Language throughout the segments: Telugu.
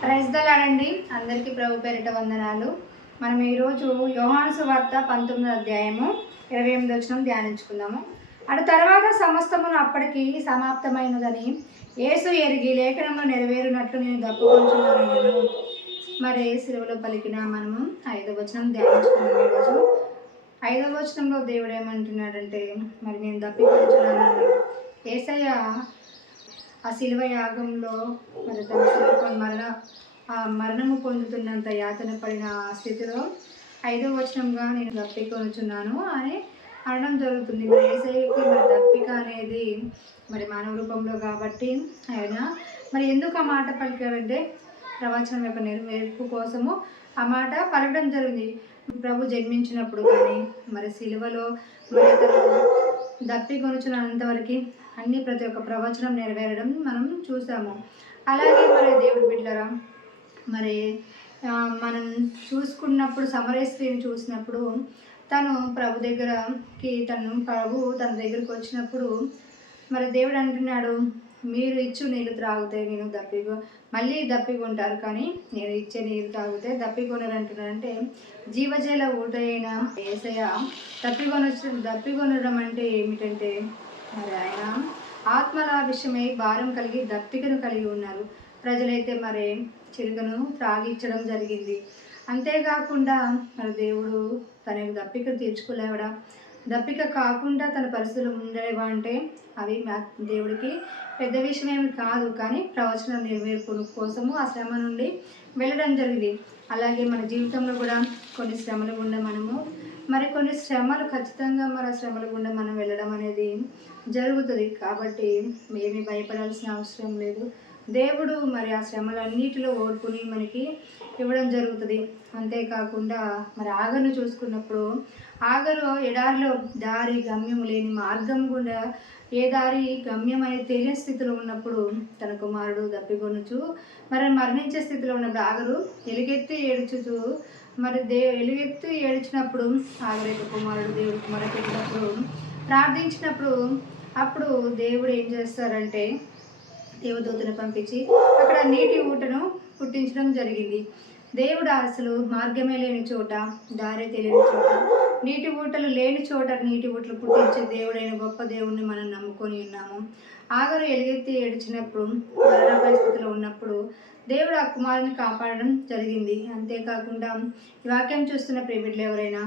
ప్రైజ్ ద లార్డ్ అండి. అందరికీ ప్రభు పేరిట వందనాలు. మనం ఈరోజు యోహాను సువార్త 19వ అధ్యాయము 28వ వచనం ధ్యానించుకుందాము. అటు తర్వాత సమస్తమును అప్పటికి సమాప్తమైనదని యేసు ఎరిగి లేఖనము నెరవేరునట్లు నేను దప్పుకొంచున్నాను. మరి సిలువలో పలికిన మనము 5వ వచనం ధ్యానించుకున్నాము. ఈరోజు 5వ వచనంలో దేవుడు ఏమంటున్నాడంటే, మరి నేను దప్పికొంచున్నాను. యేసయ్య ఆ శిలువ యాగంలో మరి తన శిలువ మరణము పొందుతున్నంత యాతన పడిన ఆ స్థితిలో 5వ వచనంగా నేను దప్పికొనుచున్నాను అని అనడం జరుగుతుంది. మరి యేసయ్యకి మరి దప్పిక అనేది మరి మానవ రూపంలో కాబట్టి ఆయన మరి ఎందుకు ఆ మాట పలికారంటే ప్రవచనం యొక్క నెరవేర్పు కోసము ఆ మాట పలకడం జరిగింది. ప్రభు జన్మించినప్పుడు కానీ మరి శిలువలో మరి అతను దప్పికొనుచున్నంతవరకు ప్రతి ఒక్క ప్రవచనం నెరవేరడం మనం చూసాము. అలాగే మరి దేవుడి బిడ్డలారా, మరి మనం చూసుకున్నప్పుడు సమరయ స్త్రీని చూసినప్పుడు తను ప్రభు తన దగ్గరికి వచ్చినప్పుడు మరి దేవుడు అంటున్నాడు, మీరు ఇచ్చు నీళ్ళు త్రాగితే నేను మళ్ళీ దప్పికొంటారు, కానీ నేను ఇచ్చే నీరు తాగితే దప్పికొనరు అంటున్నాడు. అంటే జీవజల ఊటైన యేసయ్య దప్పికొనడం అంటే ఏమిటంటే మరి ఆయన ఆత్మల విషయమై భారం కలిగి దప్పికను కలిగి ఉన్నారు. ప్రజలైతే మరి చిరుగను త్రాగించడం జరిగింది. అంతేకాకుండా మరి దేవుడు తన దప్పికను తీర్చుకోలేవడా, దప్పిక కాకుండా తన పరిస్థితులు ఉండేవా అంటే అవి దేవుడికి పెద్ద విషయం ఏమి కాదు. కానీ ప్రవచనం నెరవేర్పు కోసము ఆ శ్రమ నుండి వెళ్ళడం జరిగింది. అలాగే మన జీవితంలో కూడా కొన్ని శ్రమలు గుండా కొన్ని శ్రమలు ఖచ్చితంగా మరి శ్రమల గుండా మనం వెళ్ళడం అనేది జరుగుతుంది. కాబట్టి ఏమీ భయపడాల్సిన అవసరం లేదు. దేవుడు మరి ఆ శ్రమలన్నిటిలో ఓర్పుని మనకి ఇవ్వడం జరుగుతుంది. అంతేకాకుండా మరి ఆగరును చూసుకున్నప్పుడు ఆగరు ఎడారిలో దారి గమ్యం లేని మార్గం గుండా ఏ దారి గమ్యం అనేది తెలియని స్థితిలో ఉన్నప్పుడు తన కుమారుడు దప్పికొనుచు మరి మరణించే స్థితిలో ఉన్నప్పుడు ఆగరు ఎలుగెత్తి ఏడ్చినప్పుడు ఆగరు యొక్క కుమారుడు దేవుడికి మొరపెట్టినప్పుడు ప్రార్థించినప్పుడు అప్పుడు దేవుడు ఏం చేస్తారంటే దేవదూతను పంపించి అక్కడ నీటి ఊటను పుట్టించడం జరిగింది. దేవుడు అసలు మార్గమే లేని చోట, దారి తెలియని చోట, నీటి ఊటలు లేని చోట నీటి ఊటలు పుట్టించే దేవుడైన గొప్ప దేవుడిని మనం నమ్ముకొని ఉన్నాము. ఆగరు ఎలుగెత్తి ఏడ్చినప్పుడు మరణ పరిస్థితిలో ఉన్నప్పుడు దేవుడు ఆ కుమారుని కాపాడడం జరిగింది. అంతేకాకుండా ఈ వాక్యం చూస్తున్న ప్రేమికులు ఎవరైనా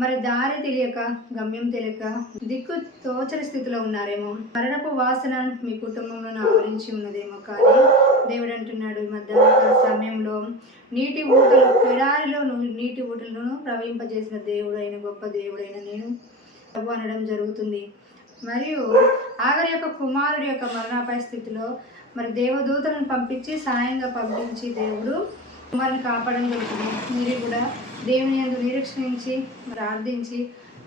మరి దారి తెలియక, గమ్యం తెలియక, దిక్కు తోచని స్థితిలో ఉన్నారేమో, మరణపు వాసన మీ కుటుంబంలో ఆవరించి ఉన్నదేమో. కానీ దేవుడు అంటున్నాడు, ఈ మధ్యాహ్న సమయంలో నీటి ఊటలను ప్రవహింపజేసిన దేవుడైన గొప్ప దేవుడైన నేను ప్రభు అనడం జరుగుతుంది. మరియు ఆగరి యొక్క కుమారుడి యొక్క మరణాపాయ స్థితిలో మరి దేవదూతలను పంపించి సాయంగా పంపించి దేవుడు కుమారుని కాపాడడం జరుగుతుంది. మీరు కూడా దేవుని యందు నిరీక్షించి ప్రార్థించి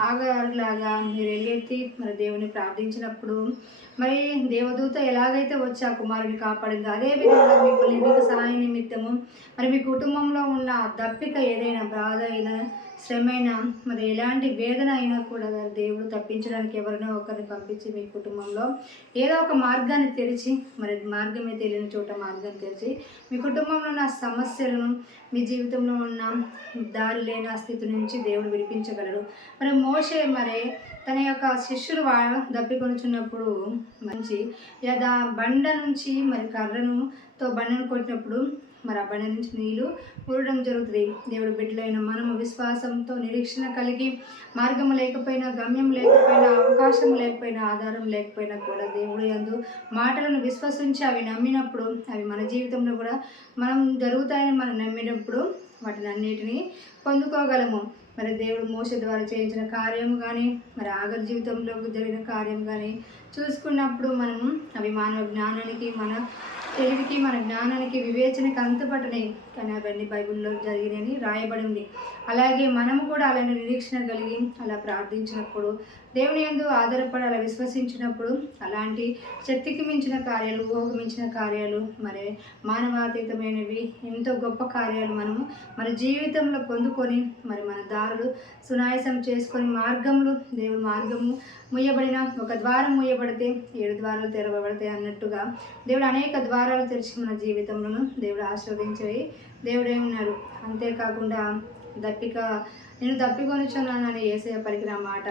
ఆగలాగా మీరు ఎలుగెత్తి మరి దేవుని ప్రార్థించినప్పుడు మరి దేవదూత ఎలాగైతే వచ్చి ఆ కుమారుని కాపాడిందో అదేవిధంగా మీకు సహాయ నిమిత్తము మరి మీ కుటుంబంలో ఉన్న దప్పిక ఏదైనా బాధ అయినా శ్రమైనా మరి ఎలాంటి వేదన అయినా కూడా దేవుడు తప్పించడానికి ఎవరైనా ఒకరిని పంపించి మీ కుటుంబంలో ఏదో ఒక మార్గాన్ని తెరిచి మరి మార్గమే తెలియని చోట మార్గాన్ని తెరిచి మీ కుటుంబంలో ఉన్న సమస్యలను మీ జీవితంలో ఉన్న దారి లేని స్థితి నుంచి దేవుడు విడిపించగలడు. మరి మోషే మరి తన యొక్క శిష్యులు దప్పికొనుచున్నప్పుడు బండ నుంచి మరి బండను కొట్టినప్పుడు మరి ఆ బండ నుంచి నీళ్ళు ఊరడం జరుగుతుంది. దేవుడు బిడ్డలైన మనము విశ్వాసంతో నిరీక్షణ కలిగి మార్గము లేకపోయినా, గమ్యం లేకపోయినా, అవకాశం లేకపోయినా, ఆధారం లేకపోయినా కూడా దేవుడు యందు మాటలను విశ్వసించి అవి నమ్మినప్పుడు అవి మన జీవితంలో కూడా మనం జరుగుతాయని మనం నమ్మినప్పుడు వాటిని అన్నిటినీ పొందుకోగలము. మరి దేవుడు మోషే ద్వారా చేయించిన కార్యం కానీ మరి ఆగరు జీవితంలో జరిగిన కార్యం కానీ చూసుకున్నప్పుడు మనము అవి మానవ జ్ఞానానికి, మన తెలివికి, మన జ్ఞానానికి, వివేచనకి అంతుపట్టలేవు. కానీ అవన్నీ బైబిల్లో జరిగినని రాయబడి ఉంది. అలాగే మనము కూడా అలాంటి నిరీక్షణ కలిగి అలా ప్రార్థించినప్పుడు, దేవుని యందు ఆధారపడి అలా విశ్వసించినప్పుడు అలాంటి శక్తికి మించిన కార్యాలు, ఊహకు మించిన కార్యాలు, మరి మానవాతీతమైనవి ఎంతో గొప్ప కార్యాలు మనము మన జీవితంలో పొందుకొని మరి మన దారులు సునాయాసం చేసుకొని దేవుని మార్గము ముయ్యబడిన ఒక ద్వారం ముయ్యబడిన మూయబడితే 7 ద్వారాలు తెరవబడతాయి అన్నట్టుగా దేవుడు అనేక ద్వారాలు తెరిచి మన జీవితంలోనూ దేవుడు ఆశీర్వదించి దేవుడే ఉన్నాడు. అంతేకాకుండా నేను దప్పికొనుచున్నానని యేసయ్య పలికిన మాట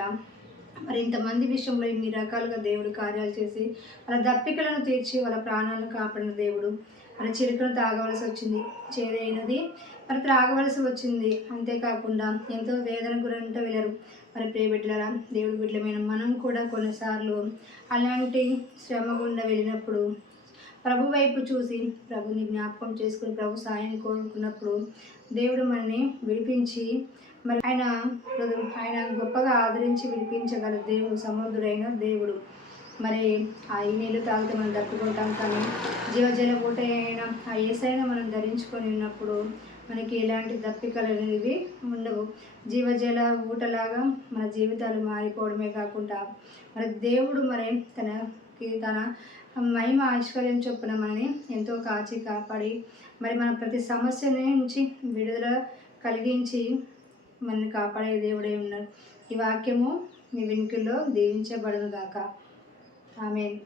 మరి ఇంతమంది విషయంలో ఇన్ని రకాలుగా దేవుడు కార్యాలు చేసి వాళ్ళ దప్పికలను తీర్చి వాళ్ళ ప్రాణాలను కాపాడిన దేవుడు. మరి చిరుకను తాగవలసి వచ్చింది, చేదైనది మరి త్రాగవలసి వచ్చింది. అంతేకాకుండా ఎంతో వేదన గురంట వెళ్ళరు. మరి ప్రియబిడ్డలారా, దేవుడి బిడ్డలమైన మనం కూడా కొన్నిసార్లు అలాంటి శ్రమ గుండా వెళ్ళినప్పుడు ప్రభు వైపు చూసి ప్రభుని జ్ఞాపకం చేసుకుని ప్రభు సాయం కోరుకున్నప్పుడు దేవుడు మనని విడిపించి మరి ఆయన గొప్పగా ఆదరించి విడిపించగల దేవుడు, సమర్థుడైన దేవుడు. మరి ఈ నీళ్ళు తాగితే మనం తప్పుకుంటాం, కానీ జీవజల ఊట అయినా ఆ యేసయ్యను మనం ధరించుకొని ఉన్నప్పుడు మనకి ఎలాంటి దప్పికలు అనేవి ఉండవు. జీవజల ఊటలాగా మన జీవితాలు మారిపోవడమే కాకుండా మరి దేవుడు మరి తన మహిమ ఐశ్వర్యం చొప్పున మనని ఎంతో కాచి కాపాడి మరి మన ప్రతి సమస్య నుంచి విడుదల కలిగించి మనల్ని కాపాడే దేవుడే ఉన్నారు. ఈ వాక్యము మీ వెనుకల్లో దీవించబడును గాక. ఆమేన్.